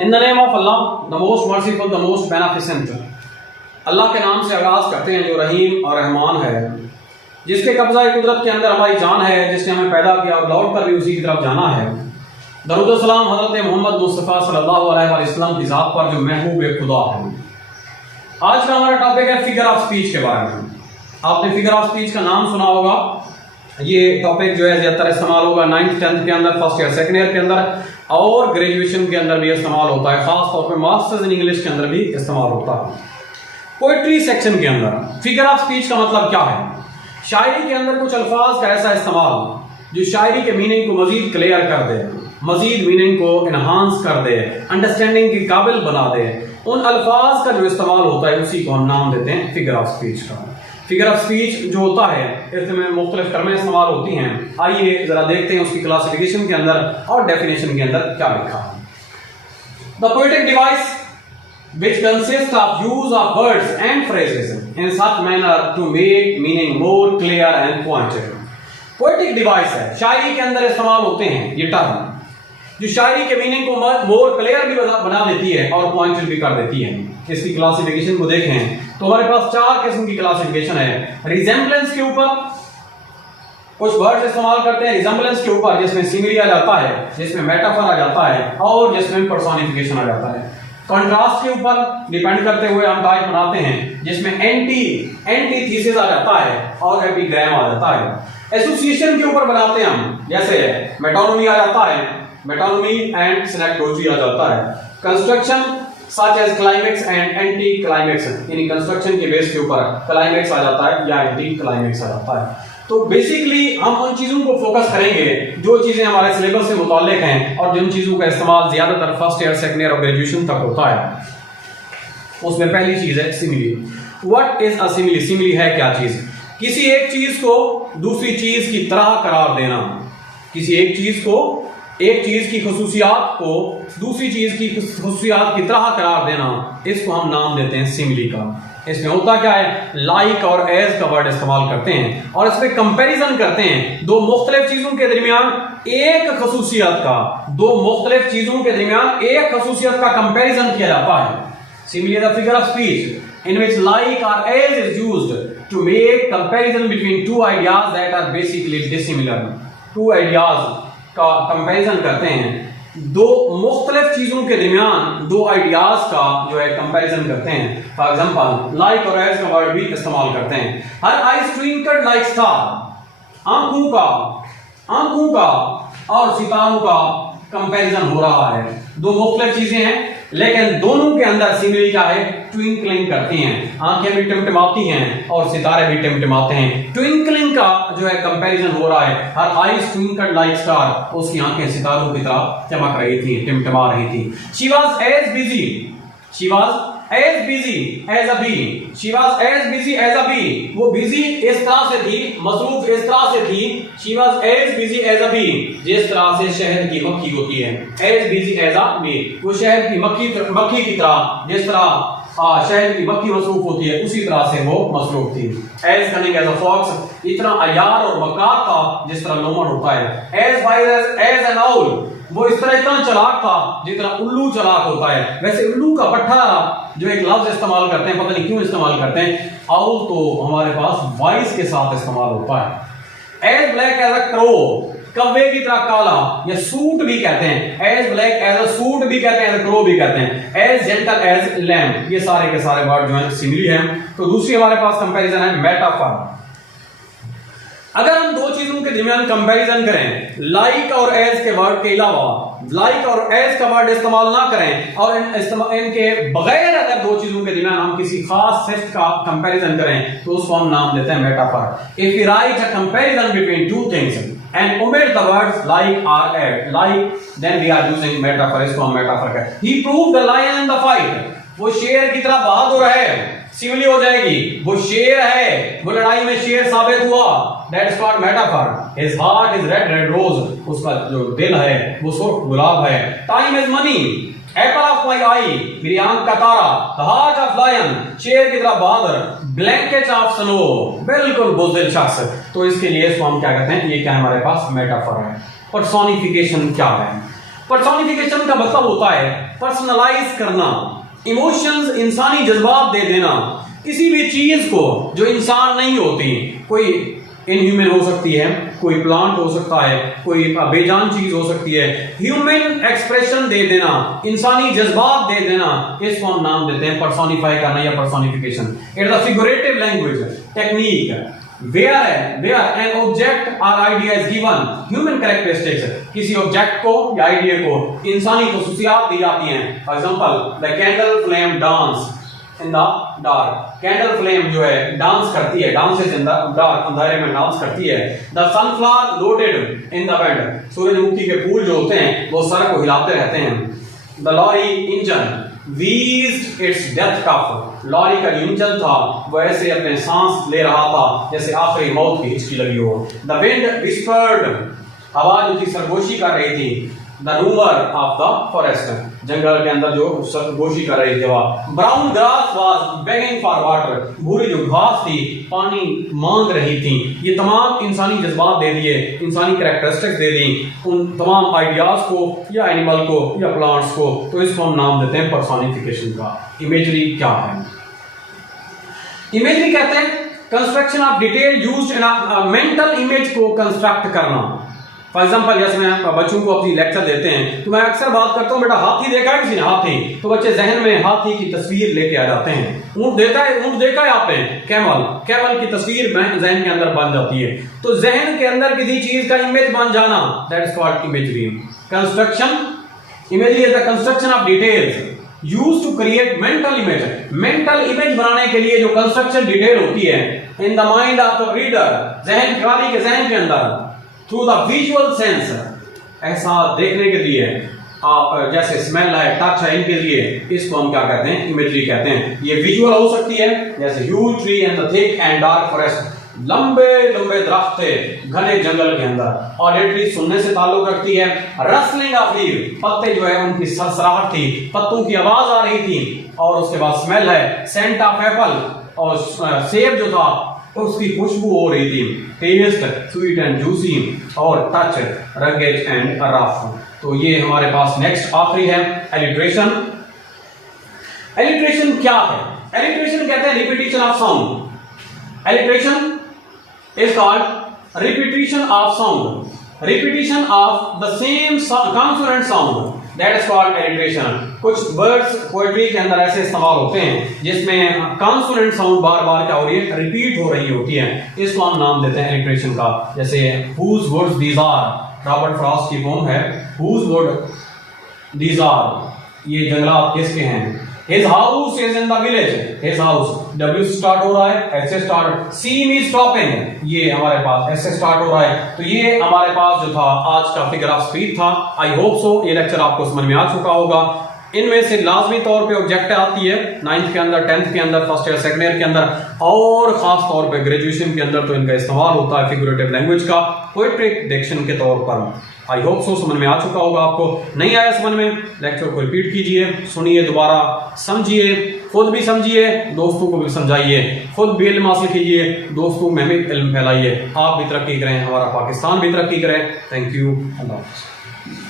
In the name of अल्लाह the most merciful the most beneficent. अल्लाह के नाम से आगाज़ करते हैं जो रहीम और रहमान है, जिसके कब्ज़ा कुदरत के अंदर हमारी जान है, जिसने हमें पैदा किया और लौट कर भी उसी की तरफ जाना है। दरूद व सलाम हज़रत मोहम्मद मुस्तफ़ा सल्लल्लाहु अलैहि वसल्लम की ज़ात पर जो महबूब खुदा है। आज का हमारा टॉपिक है फिगर ऑफ स्पीच के बारे में। आपने फिगर ऑफ स्पीच का नाम सुना होगा। ये टॉपिक जो है ज़्यादातर इस्तेमाल होगा 9th 10th के अंदर, फर्स्ट ईयर सेकंड ईयर के अंदर और ग्रेजुएशन के अंदर भी इस्तेमाल होता है। खास तौर पे मास्टर्स इन इंग्लिश के अंदर भी इस्तेमाल होता है। पोइट्री सेक्शन के अंदर फिगर ऑफ स्पीच का मतलब क्या है? शायरी के अंदर कुछ अल्फाज का ऐसा इस्तेमाल जो शायरी के मीनिंग को मजीद क्लियर कर दे, मजीद मीनिंग को इनहांस कर दे, अंडरस्टैंडिंग के काबिल बना दे। उन अल्फाज का जो इस्तेमाल होता है उसी को हम नाम देते हैं फिगर ऑफ स्पीच का। फिगर ऑफ स्पीच जो होता है इसमें मुख्तलिफ टर्में इस्तेमाल होती हैं। आइए जरा देखते हैं उसकी क्लासिफिकेशन के अंदर और डेफिनेशन के अंदर क्या लिखा है। The poetic device which consists of use of words and phrases in such manner to make meaning more clear and pointed। Poetic device है, शायरी के अंदर इस्तेमाल होते हैं ये टर्म, जो शायरी के मीनिंग को मोर क्लियर भी बना देती है और पॉइंटेड भी कर देती है। इसकी क्लासिफिकेशन को देखें तो हमारे पास 4 किस्म की क्लासिफिकेशन है। रिजेम्बलेंस के ऊपर कुछ वर्ड्स इस्तेमाल करते हैं, रिजेम्बलेंस के ऊपर जिसमें सिमिली आ जाता है, जिसमें मेटाफर आ जाता है और जिसमें पर्सोनिफिकेशन आ जाता है। कंट्रास्ट के ऊपर डिपेंड करते हुए हम टाइप बनाते हैं जिसमें एंटी थीसिस आ जाता है और एपिग्राम आ जाता है। एसोसिएशन के ऊपर बनाते हैं हम, जैसे मेटोनोमी आ जाता है, मेटोनोमी एंड सिनेक्टोजी आ जाता है। Construction such as climax and anticlimax, यानी कंस्ट्रक्शन के बेस के ऊपर क्लाइमेक्स आ जाता है या एंटी क्लाइमेक्स आ जाता है। तो बेसिकली हम उन चीजों को फोकस करेंगे जो चीजें हमारे सिलेबस से मुताल्लिक हैं और जिन चीजों का इस्तेमाल ज्यादातर फर्स्ट ईयर सेकंड ईयर और ग्रेजुएशन तक होता है। उसमें पहली चीज है simile. What is a simile? Simile है क्या चीज? किसी एक चीज को दूसरी चीज की तरह करार देना, किसी एक चीज को, एक चीज की खुसूसियात को दूसरी चीज की खुसूसियात की तरह करार देना, इसको हम नाम देते हैं सिमिली का। इसमें होता क्या है, लाइक और एज का वर्ड इस्तेमाल करते हैं और इसमें कंपैरिजन करते हैं दो मुख्तलिफ चीजों के दरमियान एक खसूसियत का, दो मुख्तलिफ चीजों के दरमियान एक खसूसियत का कंपैरिजन किया जाता है। Simile the figure of speech in which like or as is used to make comparison between two ideas that are basically dissimilar। two ideas का कंपैरिजन करते हैं, दो मुख्तलिफ चीजों के दरमियान दो आइडियाज का जो है कंपैरिजन करते हैं। फॉर एग्जांपल लाइक और एज का वर्ड भी इस्तेमाल करते हैं। हर आइज ट्विंकल्ड लाइक स्टार, आंखों का और सितारों का कंपैरिजन हो रहा है। दो मुख्तलिफ चीजें हैं लेकिन दोनों के अंदर सिमिली क्या है, ट्विंकलिंग करती हैं। आंखें भी टिमटिमाती हैं और सितारे भी टिमटिमाते हैं। ट्विंकलिंग का जो है कंपैरिजन हो रहा है। हर आईज ट्विंकल्ड लाइक स्टार, उसकी आंखें सितारों की तरह चमक रही थी, टिमटिमा रही थी। She was as busy, she was as busy as a bee, she was as busy as a bee, वो बिजी इस तरह से थी, मसरूफ इस तरह से थी। she was as busy as a bee, जिस तरह से शहद की मक्खी होती है। as busy as a bee, वो शहद की मक्खी की तरह, जिस तरह शहद की मक्खी मसरूफ होती है उसी तरह से वो मसरूफ थी। as cunning as a fox, इतना अयार और मकार था जिस तरह लोमड़ होता है। as wise as an owl, वो इस तरह इतना चालाक था जितना उल्लू चालाक होता है। वैसे उल्लू का पट्टा जो एक लफ्ज इस्तेमाल करते हैं, पता नहीं क्यों इस्तेमाल करते हैं। आउल तो हमारे पास वाइस के साथ इस्तेमाल होता है। As black as a crow, कौवे की तरह काला, या सूट भी कहते हैं। As black as a soot भी कहते हैं, एज अ क्रो भी कहते हैं। एज जेंटल एज लैम्ब, ये सारे के सारे वर्ड जो है सिमिली हैं। तो दूसरी हमारे पास कंपैरिजन है मेटाफर। अगर हम दो चीजों के दरमियान कंपैरिजन करें, लाइक और एज के वर्ड के अलावा लाइक और एज का वर्ड इस्तेमाल ना करें और इनके बगैर अगर दो चीजों के दरमियान हम किसी खास सिफ्त का कंपैरिजन करें तो उसको हम नाम देते हैं metaphor. If we write a comparison between two things and omit the words like or like, then we are using metaphor। इसको हम मेटाफर कहते हैं। He proved the lion in the fight, वो शेर की तरह बहादुर है, सिमिली हो जाएगी। वो शेर है, वो लड़ाई में शेर साबित हुआ। That's called metaphor। His heart is red rose, उसका जो दिल है वो सुर्ख गुलाब है। Time is money, apple of my eye, मेरी आंख का तारा। The heart of lion, शेर की तरह बहादुर। Blanket of snow, बिल्कुल बुज़दिल शख्स। तो इसके लिए इसको हम क्या कहते हैं, ये क्या हमारे पास मेटाफर है। पर्सोनिफिकेशन क्या है? पर्सोनिफिकेशन का मतलब होता है पर्सनलाइज करना, इमोशंस इंसानी जज्बात दे देना किसी भी चीज को जो इंसान नहीं होती। कोई इनह्यूमन हो सकती है, कोई प्लांट हो सकता है, कोई बेजान चीज हो सकती है। ह्यूमन एक्सप्रेशन दे देना, इंसानी जज्बात दे देना, इसको हम नाम देते हैं पर्सोनिफाई करना या personification. It is a figurative language technique where an object or idea is given human characteristics, किसी ऑब्जेक्ट को या आइडिया को इंसानी खसूसियात दी जाती हैं। For example the candle flame dance in the dark, candle flame जो है डांस करती है, डांसेस इन द डार्क, अंधेरे में डांस करती है। The sunflower loaded in the wind, सूरजमुखी के फूल जो होते हैं वो सर को हिलाते रहते हैं। The lorry engine wheezed its death cough, lorry का जो इंजन था वो ऐसे अपने सांस ले रहा था जैसे आखिरी मौत की हिचकी लगी हो। The wind whispered, हवा जो थी सरगोशी कर रही थी। The rumor of the forest, जंगल के अंदर जो सरगोशी कर रही थी वह। Brown grass was begging for water, भूरी जो घास थी पानी मांग रही थी। ये तमाम इंसानी जज्बात दे दिए, इंसानी कैरेक्टरिस्टिक्स दे दी उन तमाम आइडियाज को या एनिमल को या प्लांट्स को। तो इसको हम नाम देते हैं पर्सोनिफिकेशन का। इमेजरी क्या है? इमेजरी कहते हैं construction of detail used in a mental image को कंस्ट्रक्ट करना। फॉर एग्जाम्पल जैसे मैं बच्चों को अपनी लेक्चर देते हैं तो मैं अक्सर बात करता हूँ बेटा हाथी देखा है किसी ने? हाथी, तो बच्चे जहन में हाथी की तस्वीर लेके आ जाते हैं। ऊंट देखा है आपने? कैमल की तस्वीर जहन के अंदर बन जाती है। तो जहन के अंदर किसी चीज का इमेज बन जाना, that is called imagery. Construction, imagery is the construction of details used to create mental image. Mental image बनाने के लिए जो कंस्ट्रक्शन डिटेल होती है in the mind of the reader, जहन के अंदर, थ्रू द विजुअल सेंस, ऐसा देखने के लिए आप जैसे स्मेल है, टच है, इनके लिए इसको हम क्या कहते हैं? इमेजरी कहते हैं। ये विजुअल हो सकती है जैसे huge tree and the thick and dark forest, लंबे लंबे दरख्त थे घने जंगल के अंदर। ऑडिटरी सुनने से ताल्लुक रखती है। रसलिंग ऑफ लीव, पत्ते जो है उनकी सरसराहट थी, पत्तों की आवाज आ रही थी। और उसके बाद स्मेल है, सेंट ऑफ एप्पल, और सेब जो था उसकी खुशबू हो रही थी। टेस्ट स्वीट एंड जूसी, और टच रगेज एंड रफ। तो ये हमारे पास नेक्स्ट आखिरी है एलिट्रेशन। एलिट्रेशन क्या है? एलिट्रेशन कहते हैं repetition of sound. Alliteration is called repetition of sound, repetition of the same consonant sound, that is called alliteration. कुछ वर्ड्स पोएट्री के अंदर ऐसे इस्तेमाल होते हैं जिसमें कॉन्सोनेंट साउंड बार बार क्या हो रही है? रिपीट हो रही होती है। इसको हम नाम देते हैं एलिट्रेशन का। जैसे whose words these are, Robert Frost की पोम है whose words these are, ये जंगलात किसके हैं? His house is in the village, his house, W start हो रहा है, S से स्टार्ट, see me stopping, ये हमारे पास S से स्टार्ट हो रहा है। तो ये हमारे पास जो था आज का फिगर ऑफ स्पीच था। आई होप सो ये लेक्चर आपको समझ में आ चुका होगा। इनमें से लाजमी तौर पे ऑब्जेक्ट आती है 9th के अंदर, 10th के अंदर, फर्स्ट ईयर सेकंड ईयर के अंदर, और खास तौर पे ग्रेजुएशन के अंदर तो इनका इस्तेमाल होता है फिगरेटिव लैंग्वेज का पोएट्रिक डिक्शन के तौर पर। आई होप सो समझ में आ चुका होगा आपको। नहीं आया समझ में, लेक्चर को रिपीट कीजिए, सुनिए, दोबारा समझिए, खुद भी समझिए, दोस्तों को भी समझाइए, खुद भी इल्म हासिल कीजिए, दोस्तों में भी इल्म फैलाइए। आप भी तरक्की करें, हमारा पाकिस्तान भी तरक्की करे। Thank you. अल्लाह हाफ़िज़।